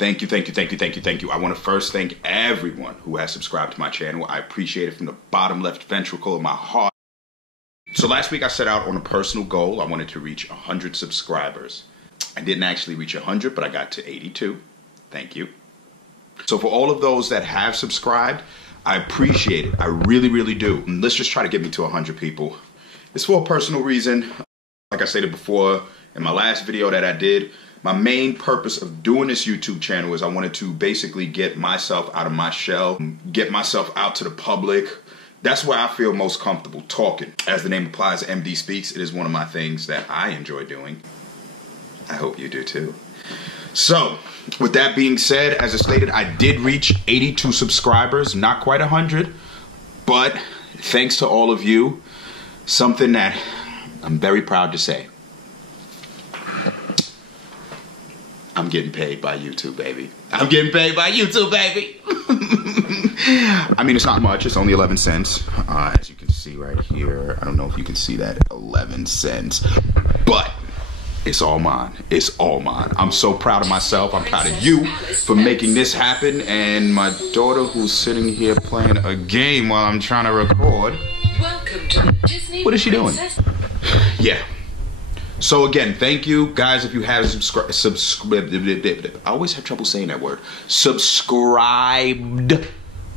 Thank you, thank you, thank you, thank you, thank you. I want to first thank everyone who has subscribed to my channel. I appreciate it from the bottom left ventricle of my heart. So last week I set out on a personal goal. I wanted to reach 100 subscribers. I didn't actually reach 100, but I got to 82. Thank you. So for all of those that have subscribed, I appreciate it. I really, really do. And let's just try to get me to 100 people. It's for a personal reason. Like I stated before in my last video that I did, my main purpose of doing this YouTube channel is I wanted to basically get myself out of my shell, get myself out to the public. That's where I feel most comfortable talking. As the name applies, MD Speaks, it is one of my things that I enjoy doing. I hope you do too. So, with that being said, as I stated, I did reach 82 subscribers, not quite 100, but thanks to all of you, something that I'm very proud to say. I'm getting paid by YouTube, baby. I'm getting paid by YouTube, baby. I mean, it's not much. It's only 11 cents. As you can see right here. I don't know if you can see that. 11 cents. But it's all mine. It's all mine. I'm so proud of myself. I'm proud of you for making this happen. And my daughter, who's sitting here playing a game while I'm trying to record. Welcome to Disney. What is she doing? Yeah. So again, thank you guys. If you have subscribed, I always have trouble saying that word. Subscribed.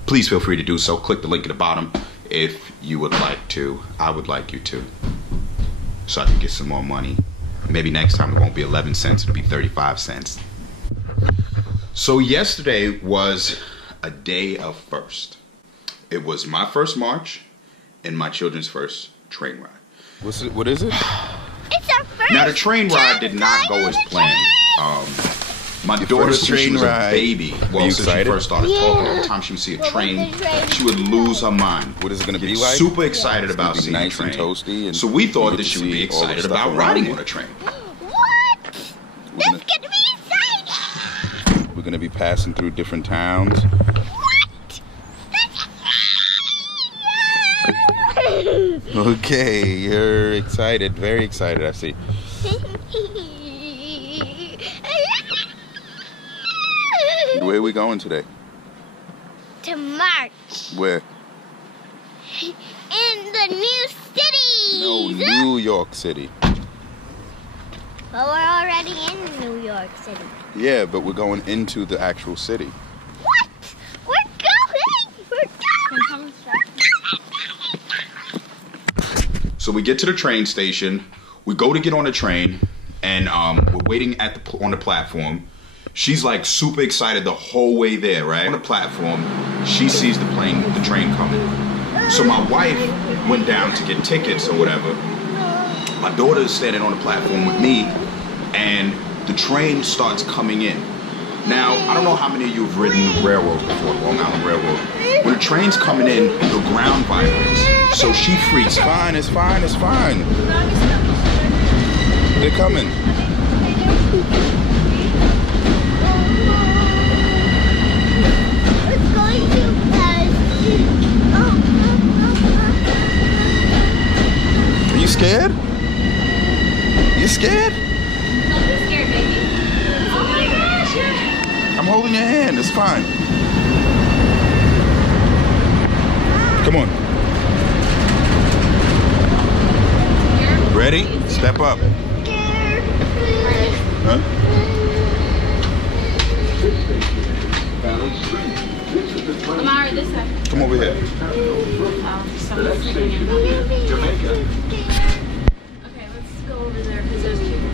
Please feel free to do so. Click the link at the bottom if you would like to. I would like you to, so I can get some more money. Maybe next time it won't be 11 cents. It'll be 35 cents. So yesterday was a day of first. It was my first march and my children's first train ride. What is it? Now the train ride did not go as planned. My daughter, since she was a baby, well, since she first started talking, every time she would see a train, she would lose her mind. What is it going to be like? Super excited about seeing a train. And toasty, and so we thought that she would be excited about riding on a train. What? That's going to be exciting! We're going to be passing through different towns. What? That's Okay, you're excited, very excited, I see. Where are we going today? To march. Where? In the new city. No, New York City. Well, we're already in New York City. Yeah, but we're going into the actual city. What? We're going. So we get to the train station. We go to get on the train, and we're waiting at on the platform. She's like super excited the whole way there, right? On the platform, she sees the train coming. So my wife went down to get tickets or whatever. My daughter is standing on the platform with me, and the train starts coming in. Now, I don't know how many of you have ridden railroad before, Long Island Railroad. When the train's coming in, the ground vibrates. So she freaks out. It's fine, it's fine. They're coming. Are you scared? You scared? Don't be scared, baby. Oh my gosh! I'm holding your hand, it's fine. Come on. Ready? Step up. Huh? Amara, this way. Come over here. Okay, let's go over there because there's people.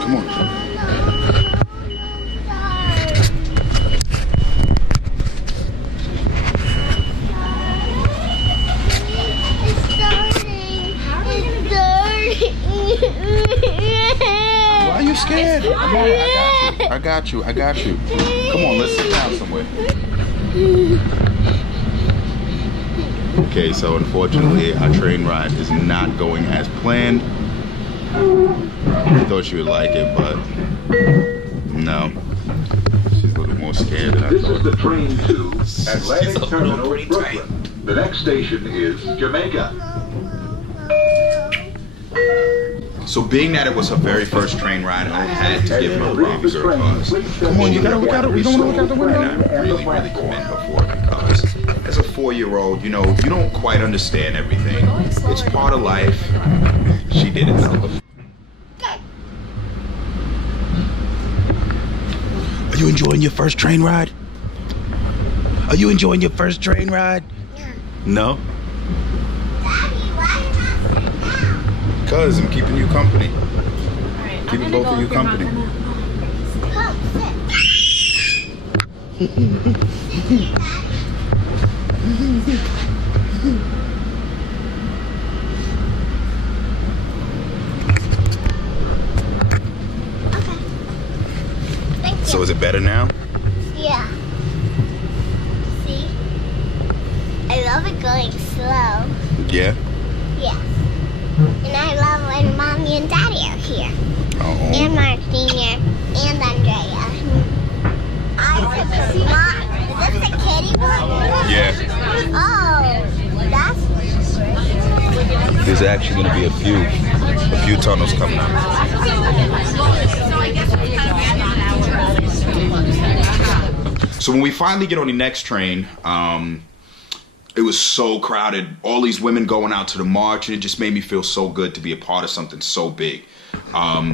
Come on. Why are you scared? I got you. Come on, let's sit down somewhere. Okay, so unfortunately, our train ride is not going as planned. I thought she would like it, but no. She's a little more scared than I This thought. is the train to Atlantic Terminal, Brooklyn. The next station is Jamaica. So being that it was her very first train ride, I had to give her a baby girl cause. Come on, you gotta look out. We don't want to look out the window. And I really, really commend her for it because as a 4-year-old, you know, you don't quite understand everything. It's part of life. She did it though. Are you enjoying your first train ride? Are you enjoying your first train ride? No? Cause I'm keeping you company. Alright, Keeping both of you company. So is it better now? Yeah. See? I love it going slow. Yeah. Yes. And I love when Mommy and Daddy are here. Uh-oh. And Mark Sr. and Andrea. I took a small. Is this the kitty one? Yeah. Oh, that's great. There's actually gonna be a few tunnels coming up. So when we finally get on the next train, it was so crowded. All these women going out to the march, and it just made me feel so good to be a part of something so big. Now,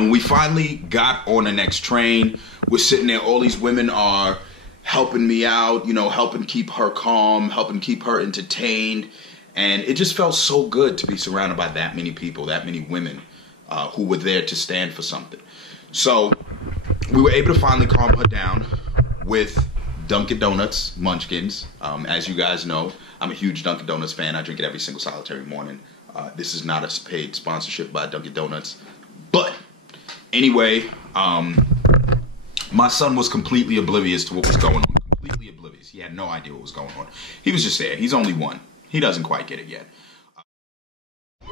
when we finally got on the next train, we're sitting there. All these women are helping me out, you know, helping keep her calm, helping keep her entertained. And it just felt so good to be surrounded by that many people, that many women who were there to stand for something. So we were able to finally calm her down with Dunkin' Donuts Munchkins. As you guys know, I'm a huge Dunkin' Donuts fan. I drink it every single solitary morning. This is not a paid sponsorship by Dunkin' Donuts. But anyway, my son was completely oblivious to what was going on. Completely oblivious. He had no idea what was going on. He was just there. He's only one. He doesn't quite get it yet. Let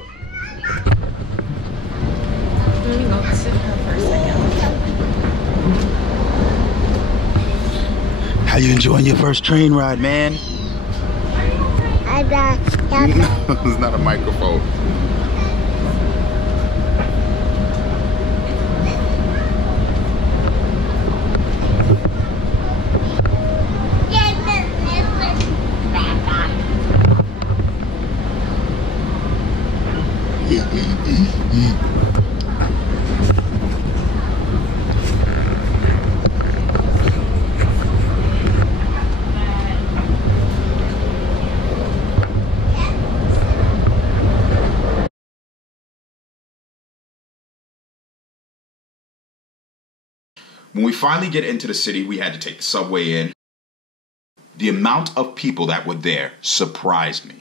me go sit her for a second. How you enjoying your first train ride, man? Yeah. It's not a microphone. When we finally get into the city, we had to take the subway in. The amount of people that were there surprised me.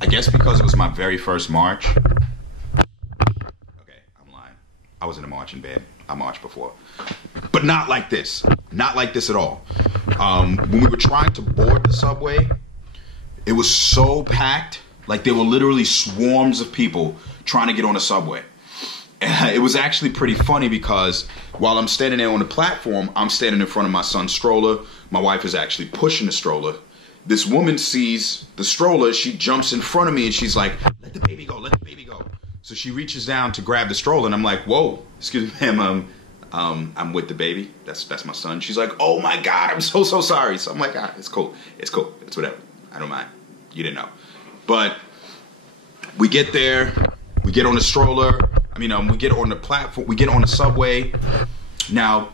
I guess because it was my very first march. Okay, I'm lying. I was in a marching band. I marched before. But not like this. Not like this at all. When we were trying to board the subway, it was so packed. Like there were literally swarms of people trying to get on the subway. And it was actually pretty funny because while I'm standing there on the platform, I'm standing in front of my son's stroller. My wife is actually pushing the stroller. This woman sees the stroller. She jumps in front of me and she's like, "Let the baby go, let the baby go." So she reaches down to grab the stroller and I'm like, "Whoa, excuse me, ma'am, I'm with the baby. That's my son." She's like, "Oh my God, I'm so sorry." So I'm like, it's cool. It's cool. It's whatever. I don't mind. You didn't know. But we get there, we get on the stroller, we get on the platform, we get on the subway. Now,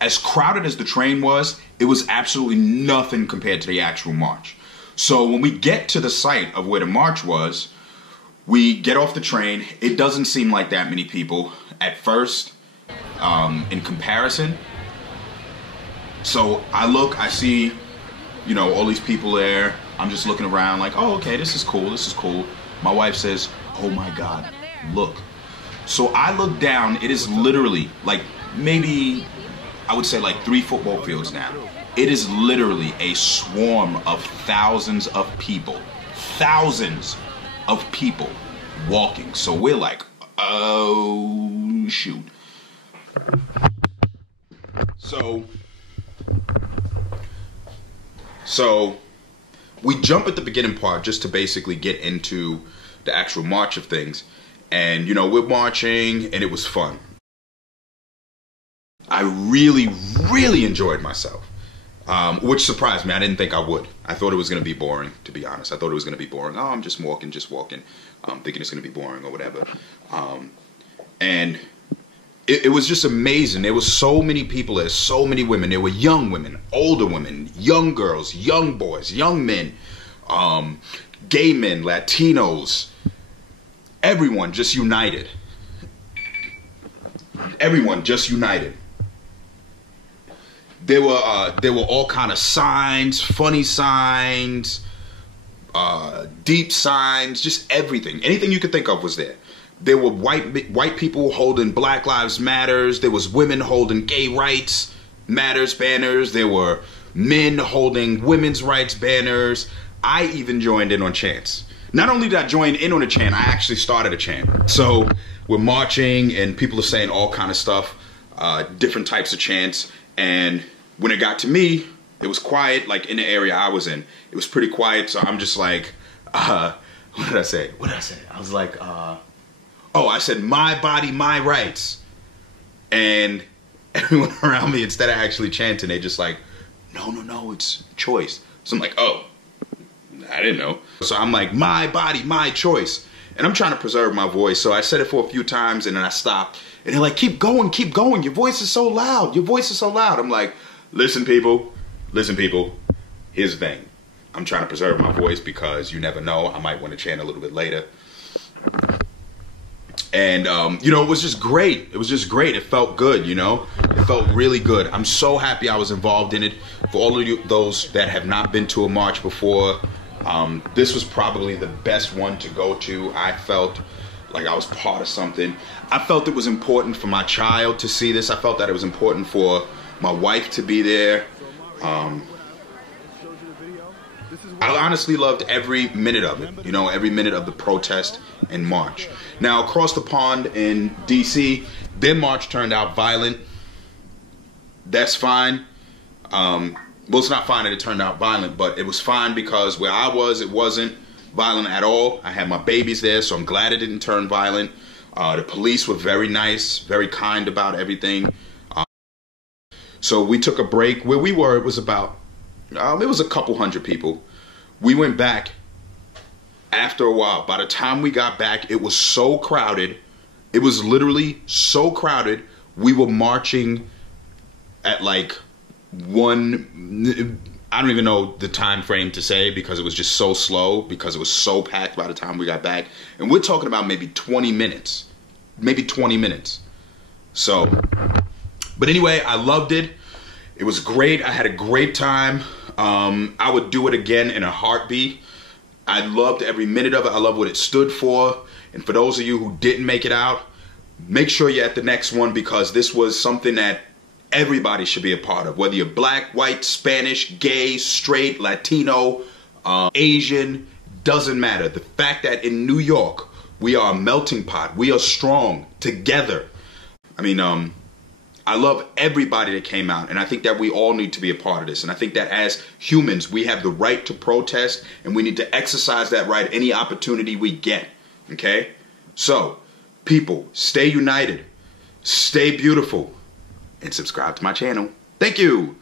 as crowded as the train was, it was absolutely nothing compared to the actual march. So when we get to the site of where the march was, we get off the train. It doesn't seem like that many people at first, in comparison. So I look, I see, all these people there. I'm just looking around like, oh, okay, this is cool, this is cool. My wife says, "Oh my God, look." So I look down, it is literally like maybe, I would say like 3 football fields now. It is literally a swarm of thousands of people walking. So we're like, oh shoot. So we jump at the beginning part just to basically get into the actual march of things. And, you know, we're marching, and it was fun. I really, really enjoyed myself, which surprised me. I didn't think I would. I thought it was going to be boring, to be honest. I thought it was going to be boring. Oh, I'm just walking, thinking it's going to be boring or whatever. And it was just amazing. There were so many people there, so many women. There were young women, older women, young girls, young boys, young men, gay men, Latinos. Everyone just united. Everyone just united. There were all kind of signs, funny signs, deep signs, just everything. Anything you could think of was there. There were white people holding Black Lives Matters. There was women holding Gay Rights Matters banners. There were men holding women's rights banners. I even joined in on chants. Not only did I join in on a chant, I actually started a chant. So we're marching and people are saying all kind of stuff, different types of chants. And when it got to me, it was quiet, like in the area I was in. It was pretty quiet, so I'm just like, what did I say? I was like, oh, I said, my body, my rights. And everyone around me, instead of actually chanting, they just like, no, it's choice. So I'm like, oh, I didn't know. So I'm like, my body, my choice. And I'm trying to preserve my voice. So I said it for a few times and then I stopped. And they're like, keep going. Your voice is so loud. I'm like, listen, people. Here's the thing. I'm trying to preserve my voice because you never know. I might want to chant a little bit later. And, you know, it was just great. It felt good, you know. It felt really good. I'm so happy I was involved in it. For all of you, those that have not been to a march before, this was probably the best one to go to. I felt like I was part of something. I felt it was important for my child to see this. I felt that it was important for my wife to be there. I honestly loved every minute of it, you know, every minute of the protest and march. Now, across the pond in DC, their march turned out violent. That's fine. Well, it's not fine that it turned out violent, but it was fine because where I was, it wasn't violent at all. I had my babies there, so I'm glad it didn't turn violent. The police were very nice, very kind about everything. So we took a break. Where we were, it was about, it was a couple hundred people. We went back after a while. By the time we got back, it was so crowded. It was literally so crowded. We were marching at like I don't even know the time frame to say because it was just so slow, because it was so packed by the time we got back. And we're talking about maybe 20 minutes. So, but anyway, I loved it. It was great. I had a great time. I would do it again in a heartbeat. I loved every minute of it. I love what it stood for. And for those of you who didn't make it out, make sure you're at the next one because this was something that everybody should be a part of. Whether you're black, white, Spanish, gay, straight, Latino, Asian, doesn't matter. The fact that in New York, we are a melting pot. We are strong together. I mean, I love everybody that came out, and I think that we all need to be a part of this. And I think that as humans, we have the right to protest, and we need to exercise that right any opportunity we get, okay? So, people, stay united, stay beautiful, and subscribe to my channel. Thank you.